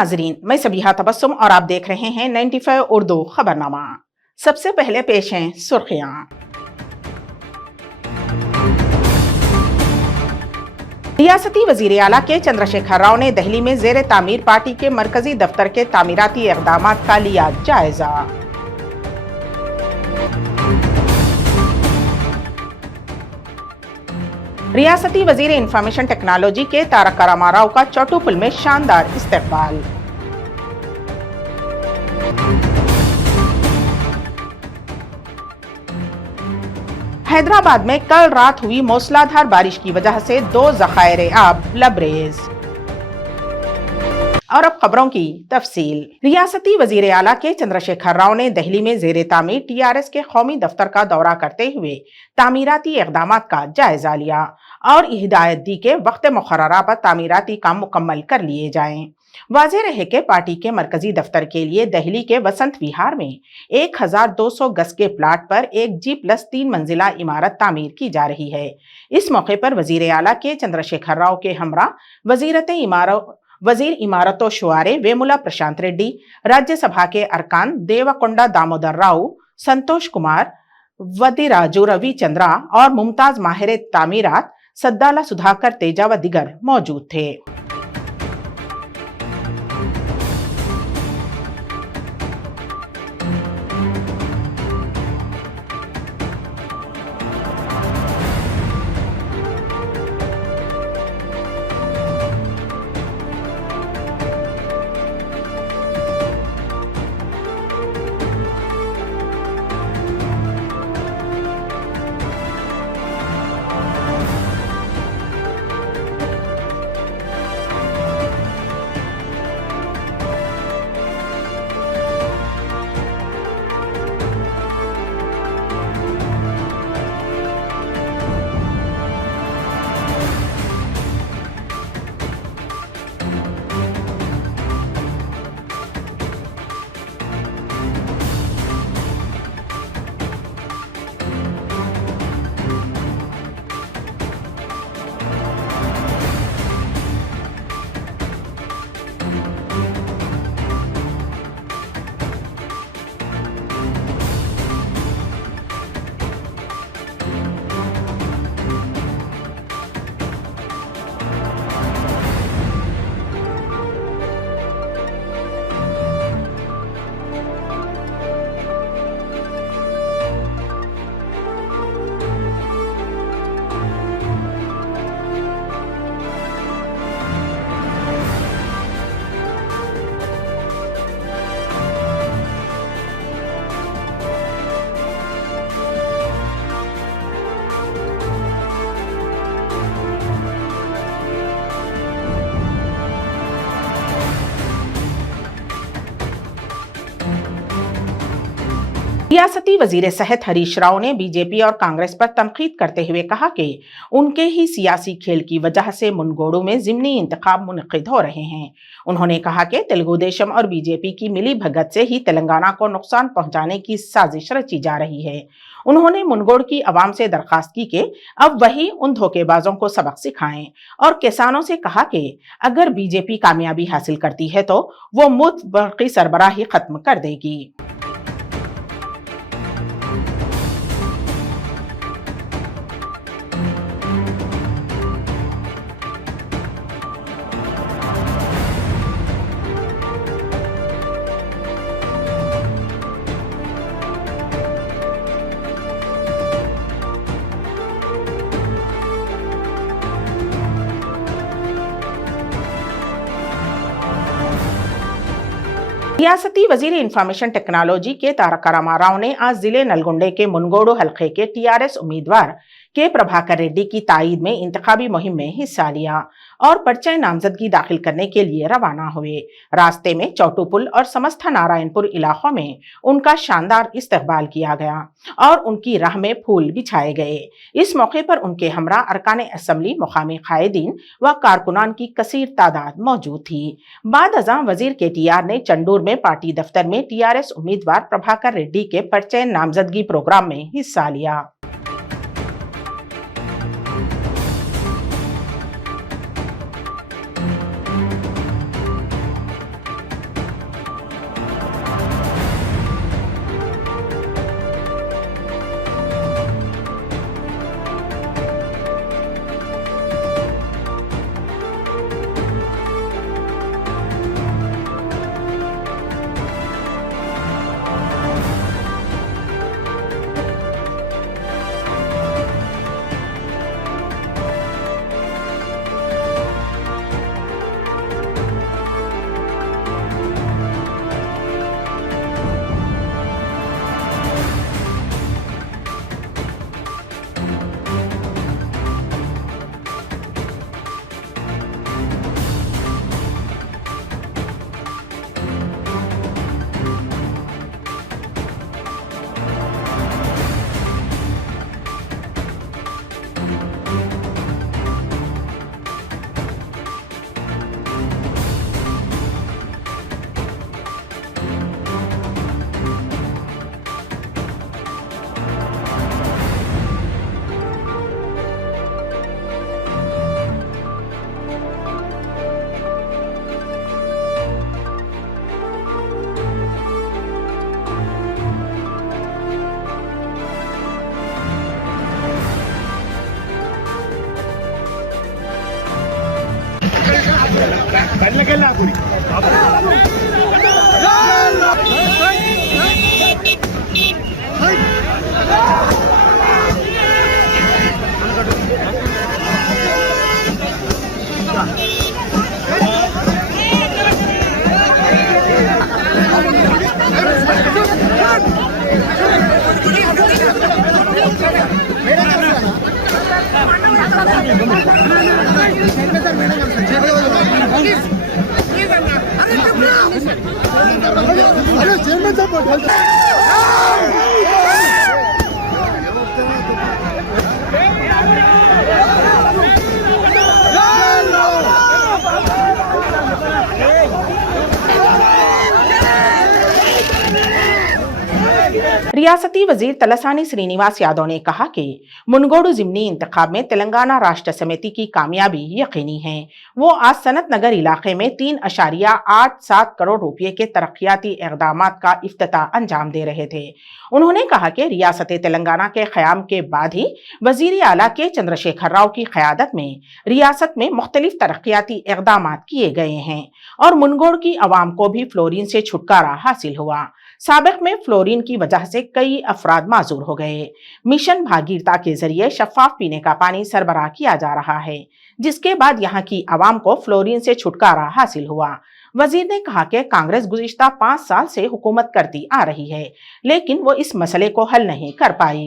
नाजरीन, मैं सबिहा तबस्सुम और आप देख रहे हैं 95 उर्दू खबरनामा। सबसे पहले पेश हैं सुर्खियां। रियासती वजीर आला के चंद्रशेखर राव ने दिल्ली में जेर तामीर पार्टी के मरकजी दफ्तर के तामीराती इक़दामात का लिया जायजा। रियासती वजीर इंफॉर्मेशन टेक्नोलॉजी के तारक रामाराव का चौटुपुल में शानदार इस्तकबाल। हैदराबाद में कल रात हुई मूसलाधार बारिश की वजह से 2 ज़खायर आब लबरेज। और अब खबरों की तफसील। रियासती वजीर आला के चंद्रशेखर राव ने दिल्ली में जेर तामीर टीआरएस के कौमी दफ्तर का दौरा करते हुए तामीराती इक़दामात का जायजा लिया और हिदायत दी के वक्त मुकर्ररा पर तामीराती काम मुकम्मल कर लिए जाएं। वाज़ेह रहे कि पार्टी के मरकजी दफ्तर के लिए दिल्ली के वसंत विहार में 1200 गज के प्लाट पर एक G+3 मंजिला इमारत तामीर की जा रही है। इस मौके पर वजीर आला के चंद्रशेखर राव के हमरा वजीर इमारत शुआरे वेमुला प्रशांत रेड्डी, राज्यसभा के अरकान देवकोंडा दामोदर राव, संतोष कुमार, वदिराजू रविचंद्रा और मुमताज माहिर तामीरात सद्दाला सुधाकर तेजा व दिगर मौजूद थे। रियासती वजीर सेहत हरीश राव ने बीजेपी और कांग्रेस पर तनकीद करते हुए कहा कि उनके ही सियासी खेल की वजह से मुनगोडू में ज़िमनी इंतखाब मुनक़िद हो रहे हैं। उन्होंने कहा कि तेलुगु देशम और बीजेपी की मिली भगत से ही तेलंगाना को नुकसान पहुंचाने की साजिश रची जा रही है। उन्होंने मुनगोड की आवाम से दरखास्त की कि अब वही उन धोखेबाजों को सबक सिखाएं और किसानों से कहा कि अगर बीजेपी कामयाबी हासिल करती है तो वो मुतबकी सरबराही खत्म कर देगी। रियासती वजीर इंफॉर्मेशन टेक्नोलॉजी के तारक रामाराव ने आज जिले नलगुंडे के मुनगोडू हलके के टीआरएस उम्मीदवार के प्रभाकर रेड्डी की ताईद में इंतखाबी मुहिम में हिस्सा लिया और पर्चा नामजदगी दाखिल करने के लिए रवाना हुए। रास्ते में चौटुपुल और समस्था नारायणपुर इलाकों में उनका शानदार इस्तकबाल किया गया और उनकी राह में फूल बिछाए गए। इस मौके पर उनके हमरा अरकान असम्बली, मुकामी कायदीन व कारकुनान की कसीर तादाद मौजूद थी। बाद अज़ां वजीर KTR ने चंडूर में पार्टी दफ्तर में टीआरएस उम्मीदवार प्रभाकर रेड्डी के पर्चे नामजदगी प्रोग्राम में हिस्सा लिया। रियासती वजीर तलसानी श्रीनिवास यादव ने कहा कि मुनगोडू जिमनी इंतखाब में तेलंगाना राष्ट्र समिति की कामयाबी यकीनी है। वो आज सनत नगर इलाके में 3.87 करोड़ रुपए के तरक्याती इक़दामात का इफ्तिताह अंजाम दे रहे थे। उन्होंने कहा कि रियासत तेलंगाना के क़याम के बाद ही वज़ीर आला के चंद्रशेखर राव की क़यादत में रियासत में मुख्तलिफ तरक्याती इक़दामात किए गए हैं और मुनगोड की आवाम को भी फ्लोरीन से छुटकारा हासिल हुआ। साबिक में फ्लोरीन की वजह से कई अफराद माजूर हो गए। मिशन भागीरता के जरिए शफाफ पीने का पानी सरबराह किया जा रहा है, जिसके बाद यहाँ की आवाम को फ्लोरीन से छुटकारा हासिल हुआ। वजीर ने कहा कि कांग्रेस गुज़िश्ता 5 साल से हुकूमत करती आ रही है, लेकिन वो इस मसले को हल नहीं कर पाई।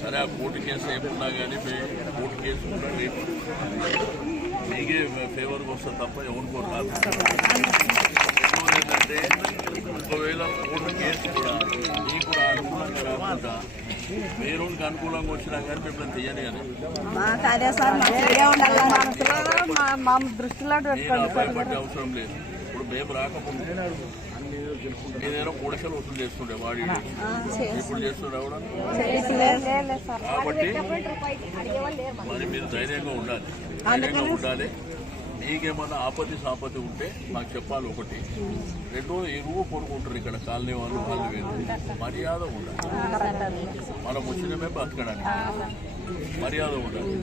సరే ఆ కోర్టు కేసు ఏమున్నా కానీ కోర్టు కేసు మీకే ఫేవర్గా వస్తుంది తప్ప ఎవరికో రాదు. ఏంటంటే ఒకవేళ కోర్టు కేసు కూడా మీకు కూడా అనుకూలంగా కాకుండా వేరొకరికి అనుకూలంగా వచ్చినా కానీ మిమ్మల్ని తీయని కానీ భయపడే అవసరం లేదు. ఇప్పుడు మేము రాకముందు ఏదైనా కోడికలు వసూలు చేస్తుండే వాడి ఇప్పుడు చేస్తుండే కూడా. కాబట్టి మరి మీరు ధైర్యంగా ఉండాలి. మీకేమన్నా ఆపత్తి సాపత్తి ఉంటే మాకు చెప్పాలి. ఒకటి, రెండో ఎరువు కొనుక్కుంటారు ఇక్కడ కాలనీ వాళ్ళు వేరు. మర్యాద ఉండాలి. మనం వచ్చినమే బతకడానికి మర్యాద ఉండాలి.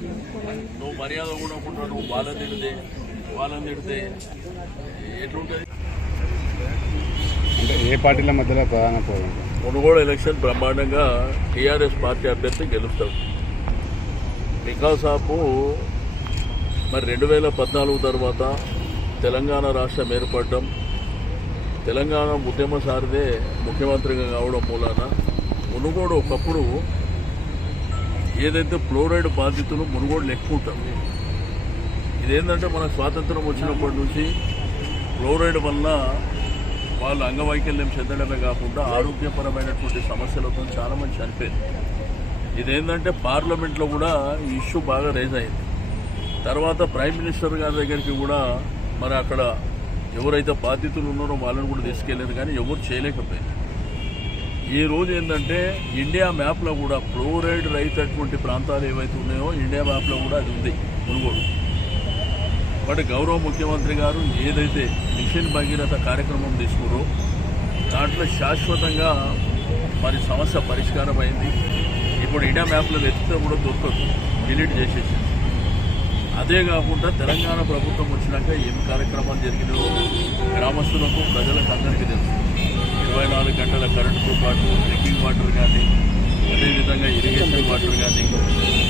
నువ్వు మర్యాద ఉండకుండా నువ్వు వాళ్ళని తిడితే ఎట్లుంటుంది? ఏ పార్టీల మధ్యలో ప్రధాన పోరాటం? మునుగోడు ఎలక్షన్ బ్రహ్మాండంగా టీఆర్ఎస్ పార్టీ అభ్యర్థి గెలుస్తాడు. బికాస్ ఆఫ్ మరి 2014 తర్వాత తెలంగాణ రాష్ట్రం ఏర్పడడం, తెలంగాణ ఉద్యమసారిదే ముఖ్యమంత్రిగా కావడం మూలాన మునుగోడు ఒకప్పుడు ఏదైతే ఫ్లోరైడ్ బాధితులు మునుగోడులు ఎక్కువ ఉంటారు. ఇదేంటంటే మనకు స్వాతంత్రం వచ్చినప్పటి నుంచి ఫ్లోరైడ్ వల్ల వాళ్ళు అంగవైకల్యం చెందడమే కాకుండా ఆరోగ్యపరమైనటువంటి సమస్యలతో చాలామంది చనిపోయారు. ఇదేంటంటే పార్లమెంట్లో కూడా ఈ ఇష్యూ బాగా రేజ్ అయింది. తర్వాత ప్రైమ్ మినిస్టర్ గారి దగ్గరికి కూడా మరి అక్కడ ఎవరైతే బాధితులు ఉన్నారో వాళ్ళని కూడా తీసుకెళ్లారు, కానీ ఎవరు చేయలేకపోయారు. ఈ రోజు ఏంటంటే ఇండియా మ్యాప్లో కూడా ఫ్లోరైడ్ రహితటువంటి ప్రాంతాలు ఏవైతే ఉన్నాయో ఇండియా మ్యాప్లో కూడా అది ఉంది మునుగోడు. బట్ గౌరవ ముఖ్యమంత్రి గారు ఏదైతే మిషన్ భగీరథ కార్యక్రమం తీసుకున్నారో దాంట్లో శాశ్వతంగా మరి సమస్య పరిష్కారం అయింది. ఇప్పుడు ఇండియా మ్యాప్లో వెతికితే కూడా దొరకదు, డిలీట్ చేసేసి. అదే కాకుండా తెలంగాణ ప్రభుత్వం వచ్చినాక ఏం కార్యక్రమాలు జరిగినాయో గ్రామస్తులకు ప్రజలకు అందరికీ తెలుసు. 24 గంటల కరెంటుతో పాటు డ్రింకింగ్ వాటర్ కానీ, అదేవిధంగా ఇరిగేషన్ వాటర్ కానీ,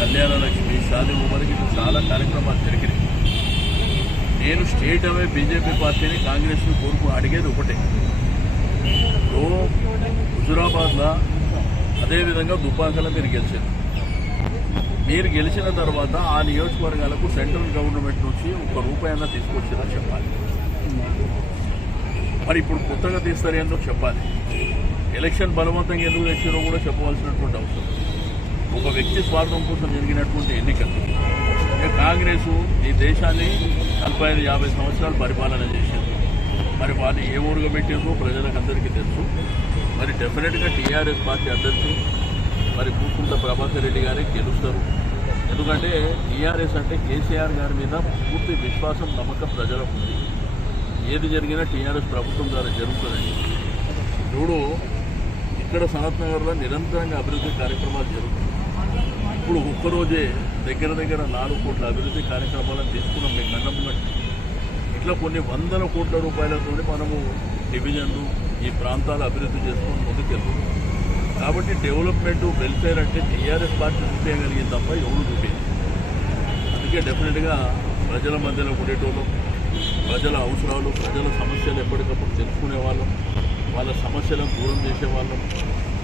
కళ్యాణ లక్ష్మి, షాదీ ముబారక్ చాలా కార్యక్రమాలు జరిగినాయి. నేను స్టేట్ అవే బీజేపీ పార్టీని కాంగ్రెస్ని అడిగేది ఒకటే. హుజురాబాద్లో అదేవిధంగా దుబ్బాకలో మీరు గెలిచిన తర్వాత ఆ నియోజకవర్గాలకు సెంట్రల్ గవర్నమెంట్ నుంచి ₹1 తీసుకొచ్చినా చెప్పాలి. మరి ఇప్పుడు కొత్తగా తీస్తారేందో చెప్పాలి. ఎలక్షన్ బలవంతంగా ఎందుకు తెచ్చారో కూడా చెప్పవలసినటువంటి అవసరం. ఒక వ్యక్తి స్వార్థం కోసం జరిగినటువంటి ఎన్నికలు. కాంగ్రెస్ ఈ దేశాన్ని 45-50 సంవత్సరాలు పరిపాలన చేశారు. మరి వాళ్ళు ఏ ఊరుగా పెట్టిందో ప్రజలకు అందరికీ తెలుసు. మరి డెఫినెట్గా టీఆర్ఎస్ పార్టీ అభ్యర్థి మరి కూసుకుంట ప్రభాకర్ రెడ్డి గారే గెలుస్తారు. ఎందుకంటే టీఆర్ఎస్ అంటే కేసీఆర్ గారి మీద పూర్తి విశ్వాసం నమ్మకం ప్రజలకు ఉంది. ఏది జరిగినా టీఆర్ఎస్ ప్రభుత్వం ద్వారా జరుగుతుందండి. ఇప్పుడు ఇక్కడ సనత్ నగర్లో నిరంతరంగా అభివృద్ధి కార్యక్రమాలు జరుగుతున్నాయి. ఇప్పుడు ఒక్కరోజే దగ్గర 4 కోట్ల అభివృద్ధి కార్యక్రమాలను తీసుకున్నాం మీకు నమ్మకం. ఇట్లా కొన్ని వందల కోట్ల రూపాయలతో మనము డివిజన్లు ఈ ప్రాంతాలు అభివృద్ధి చేసుకొని ముందుకెళ్తున్నాం. కాబట్టి డెవలప్మెంట్ వెల్ఫేర్ అంటే టీఆర్ఎస్ పార్టీ చూపించగలిగింది తప్ప ఎవరు చూపించదు. అందుకే డెఫినెట్గా ప్రజల మధ్యలో ఉండేటోళ్ళం, ప్రజల అవసరాలు ప్రజల సమస్యలు ఎప్పటికప్పుడు తెలుసుకునేవాళ్ళం, వాళ్ళ సమస్యలను దూరం చేసేవాళ్ళం,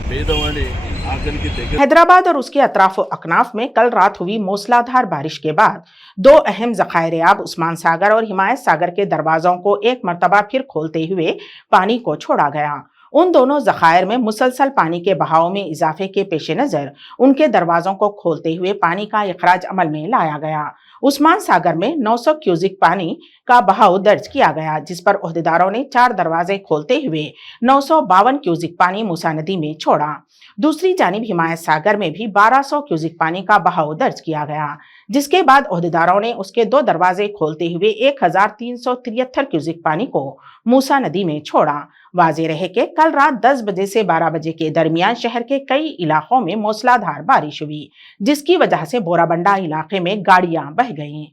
పేదవాడి ఆఖరికి దగ్గర। हैदराबाद और उसके अतराफ अकनाफ में कल रात हुई मूसलाधार बारिश के बाद 2 अहम ज़खायर-ए-आब उस्मान सागर और हिमायत सागर के दरवाजों को एक मर्तबा फिर खोलते हुए पानी को छोड़ा गया। उन दोनों ज़खायर में मुसलसल पानी के बहाव में इजाफे के पेश नज़र उनके दरवाजों को खोलते हुए पानी का इखराज अमल में लाया गया। उस्मान सागर में 900 क्यूसिक पानी का बहाव दर्ज किया गया, जिस पर ओहदेदारों ने 4 दरवाजे खोलते हुए 952 क्यूसिक पानी मूसा नदी में छोड़ा। दूसरी जानिब हिमायत सागर में भी 1200 क्यूसिक पानी का बहाव दर्ज किया गया, जिसके बाद ओहदेदारों ने उसके 2 दरवाजे खोलते हुए 1373 क्यूसिक पानी को मूसा नदी में छोड़ा। वाज़े रहे कि कल रात 10 बजे से 12 बजे के दरमियान शहर के कई इलाकों में मूसलाधार बारिश हुई, जिसकी वजह से बोराबंडा इलाके में गाड़ियां बह गईं।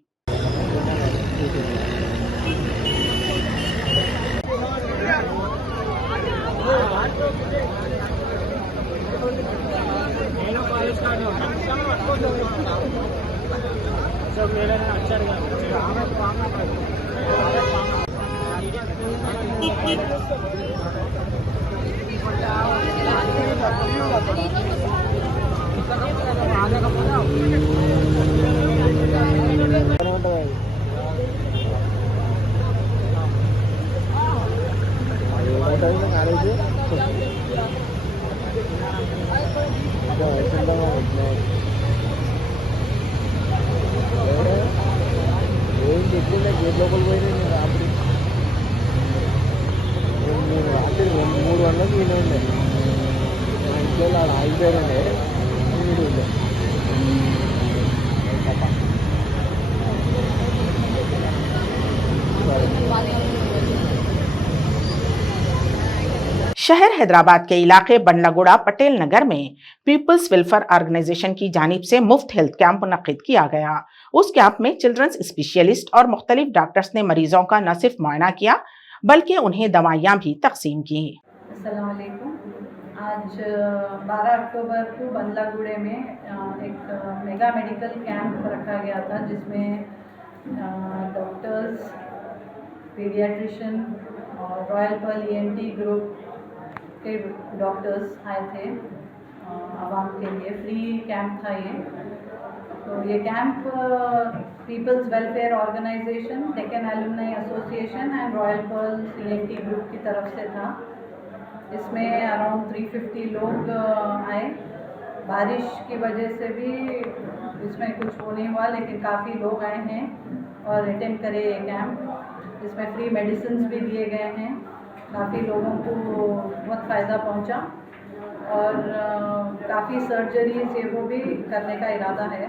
గేట్ లోపల పోయినా రాత్రి 3 గంటలకు ఈయన ఉండే మా ఇంట్లో ఆడ ఆగిపోయారండి. మీరు ఉండే शहर हैदराबाद के इलाके बंडलागुड़ा पटेल नगर में पीपल्स वेलफेयर ऑर्गेनाइजेशन की जानिब से मुफ्त हेल्थ कैंप मुनक्किद किया गया। उस कैंप में चिल्ड्रंस स्पेशलिस्ट और मुख्तलिफ डॉक्टर्स ने मरीजों का न सिर्फ मुआयना किया बल्कि उन्हें दवाइयाँ भी तकसीम की। अस्सलाम वालेकुम। आज 12 अक्टूबर को बंडलागुड़े में एक मेगा मेडिकल कैंप रखा गया था, जिसमें डॉक्टर्स, पीडियाट्रिशियन और रॉयल पर्ल ENT ग्रुप के डॉक्टर्स आए थे। आवाम के लिए फ्री कैंप था ये। तो ये camp peoples welfare organization, Deccan alumni association and royal pearl ENT group की तरफ से था। इसमें अराउंड 350 लोग आए। बारिश की वजह से भी इसमें कुछ हो नहीं हुआ, लेकिन काफ़ी लोग आए हैं और अटेंड करे ये कैंप। इसमें फ्री मेडिसिन भी दिए गए हैं। काफ़ी लोगों को बहुत फ़ायदा पहुंचा और काफ़ी सर्जरीज ये वो भी करने का इरादा है।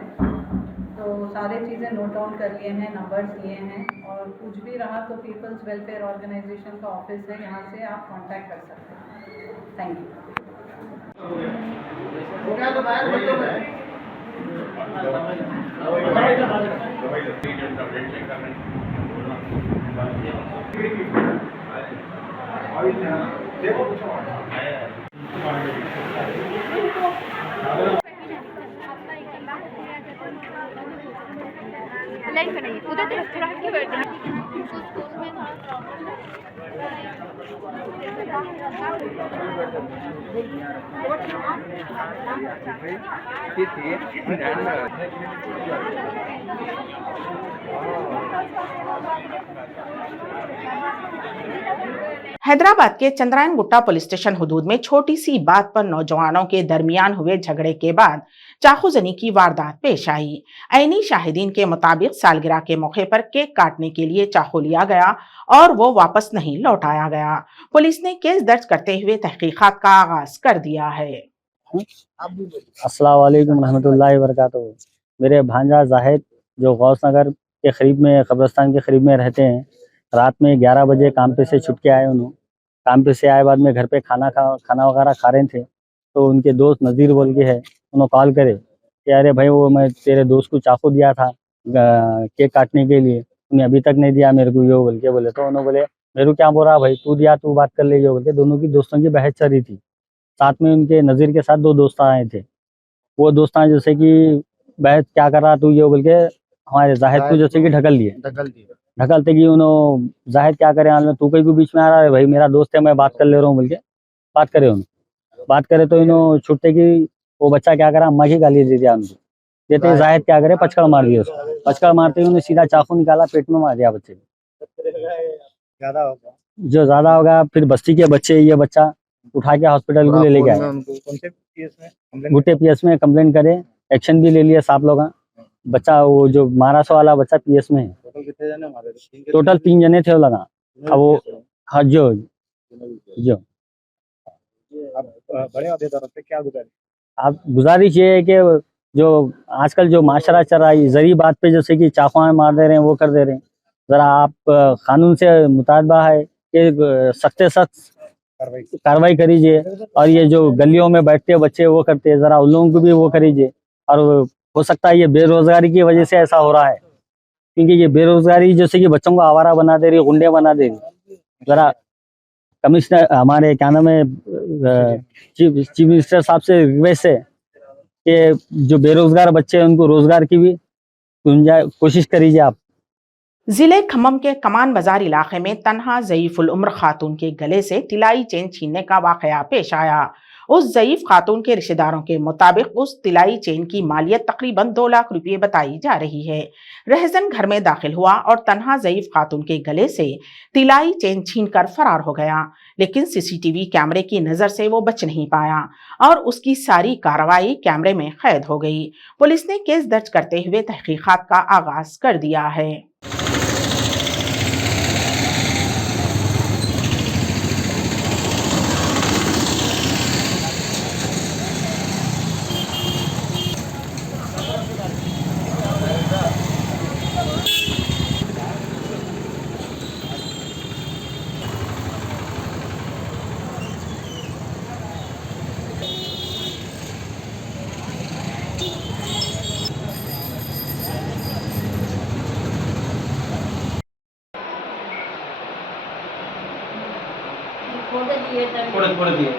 तो सारे चीज़ें नोट डाउन कर लिए हैं, नंबर्स लिए हैं, और कुछ भी रहा तो पीपल्स वेलफेयर ऑर्गेनाइजेशन का ऑफिस है, यहाँ से आप कांटेक्ट कर सकते हैं। Thank you. लाइट में नहीं उधर तरफ थोड़ा हटके बैठ जाना। हैदराबाद के चंद्रायन गुट्टा पुलिस स्टेशन हुदूद में छोटी सी बात पर नौजवानों के दरमियान हुए झगड़े के बाद चाकूजनी की वारदात पेश आई। ऐनी शाहिदीन के मुताबिक सालगिरह के मौके पर केक काटने के लिए चाकू लिया गया और वो वापस नहीं लौटाया गया। पुलिस ने केस दर्ज करते हुए तहकीकात का आगाज कर दिया है। अस्सलाम वालेकुम रहमतुल्लाहि व बरकातहू। मेरे भांजा जाहिद जो गौस नगर के करीब में कब्रिस्तान के करीब में रहते हैं, रात में 11 बजे काम पे से छुट के आए। उन्होंने काम पे से आए बाद में घर पे खाना वगैरह खा रहे थे, तो उनके दोस्त नज़ीर बोल के है, उन्होंने कॉल करे कि अरे भाई वो मैं तेरे दोस्त को चाकू दिया था केक काटने के लिए, उन्हें अभी तक नहीं दिया मेरे को, यो बोल के बोले। तो उन्होंने बोले मेरे को क्या बोल रहा भाई, तू दिया तू बात कर ले, यो बोल के। दोनों की दोस्तों की बहस चल रही थी। साथ में उनके नज़ीर के साथ 2 दोस्त आए थे। वो दोस्त जैसे कि बहस क्या कर रहा तू, ये बोल के हमारे जाहिद को जैसे कि ढकलते कि उन्होंने जाहिद क्या करे हाल में, तू कहीं को बीच में आ रहा है, भाई मेरा दोस्त है मैं बात कर ले रहा हूँ बोल के बात करे। तो इन्होंने छुट्टे की वो बच्चा क्या करा, अम्मा की गाली दे दिया उनको। देते ही जाहिद क्या करे, पचकड़ मार दिया उसको। पचकड़ मारते ही उन्हें सीधा चाकू निकाला, पेट में मार दिया बच्चे को। जो ज्यादा होगा फिर बस्ती के बच्चे, ये बच्चा उठा के हॉस्पिटल को ले गए। गुटे पीएस में कंप्लेंट करे, एक्शन भी ले लिया साहब लोग। बच्चा वो जो महाराष्ट्र वाला बच्चा पीएस में है। टोटल 3 जने थे वो लगा। अब वो हाँ जो बड़े अहदेदारों से क्या गुजारिश? आप गुजारिश ये है कि जो आजकल जो माशरा चल रहा है, जरी बात पे जैसे कि चाकुआं मार दे रहे हैं, वो कर दे रहे हैं। जरा आप कानून से मुताबिक है कि सख्त से सख्त कार्रवाई करीजिए। और ये जो गलियों में बैठते हैं बच्चे वो करते हैं, जरा उन लोगों को भी वो करीजिए। और हो सकता है ये बेरोजगारी की वजह से ऐसा हो रहा है, क्योंकि ये बेरोजगारी जैसे कि बच्चों को आवारा बना दे रही, गुंडे बना दे रही। जरा कमिश्नर हमारे क्या नाम है चीफ मिनिस्टर साहब से रिक्वेस्ट है कि जो बेरोजगार बच्चे हैं उनको रोजगार की भी कोशिश करीजिए आप। जिले खम्मम के कमान बाजार इलाके में तन्हा ज़ईफुल उम्र खातून के गले से तिलाई चेन छीनने का वाकया पेश आया। उस ज़ईफ खातून के रिश्तेदारों के मुताबिक उस तिलाई चेन की मालियत तकरीबन 2 लाख रुपये बताई जा रही है। रहजन घर में दाखिल हुआ और तन्हा ज़ईफ खातून के गले से तिलाई चेन छीनकर फरार हो गया, लेकिन सीसीटीवी कैमरे की नजर से वो बच नहीं पाया और उसकी सारी कार्रवाई कैमरे में कैद हो गई। पुलिस ने केस दर्ज करते हुए तहकीकात का आगाज कर दिया है। করে দিয়ে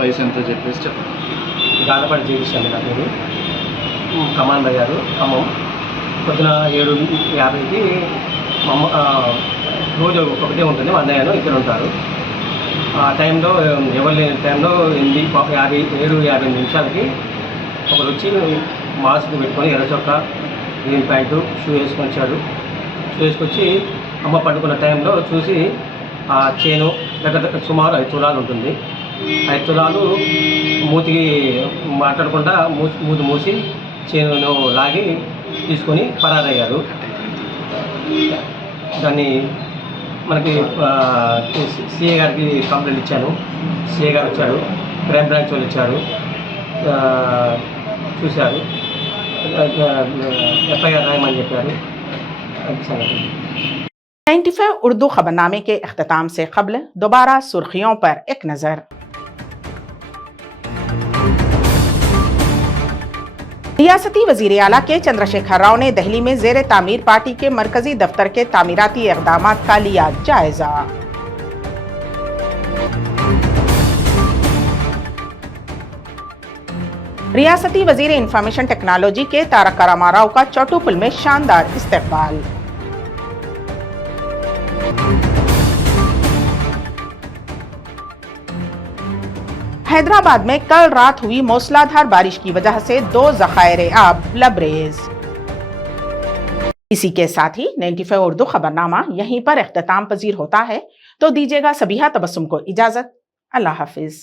వయసు ఎంతో చెప్పేసి చెప్పండి. గాలపాటి జయకృష్ణ నా పేరు, కమాన్ బయ్యారు ఖమ్మం. పొద్దున 7:50కి మా అమ్మ రోజు ఒకటే ఉంటుంది, మా అన్నయ్యను ఇద్దరు ఉంటారు. ఆ టైంలో ఎవరు లేని టైంలో 7:50 ఒకరు వచ్చి మాస్క్ పెట్టుకొని ఎర్ర చొక్కా, గ్రీన్ ప్యాంటు, షూ వేసుకొని వచ్చాడు. షూ వేసుకొచ్చి అమ్మ పడుకున్న టైంలో చూసి ఆ చేను దగ్గర సుమారు 5 తులాలు ఉంటుంది. 5 తులాలు మూతికి మాట్లాడకుండా మూతి మూసి చేనును లాగి తీసుకొని పరారయ్యారు. దాన్ని మనకి సిఏ గారికి కంప్లైంట్ ఇచ్చాను. సిఏ గారు వచ్చారు, క్రైమ్ బ్రాంచ్ వాళ్ళు వచ్చారు, చూశారు, ఎఫ్ఐఆర్ రాయమని చెప్పారు. సంగతి 95 उर्दू खबरनामे के अख्ताम से कबल दोबारा सुर्खियों पर एक नजर। रियासती वजीर आला के चंद्रशेखर राव ने दिल्ली में जेर तामीर पार्टी के मरकजी दफ्तर के तामीराती इक़दामात का लिया जायजा। रियासती वजीर इंफॉर्मेशन टेक्नोलॉजी के तारक रामाराव का चौटुपुल में शानदार इस्तकबाल। हैदराबाद में कल रात हुई मूसलाधार बारिश की वजह से 2 ज़खायर आब लबरेज। इसी के साथ ही 95 उर्दू खबरनामा यहीं पर इख्तिताम पजीर होता है, तो दीजिएगा सबीहा तबस्सुम को इजाजत। अल्लाह हाफिज।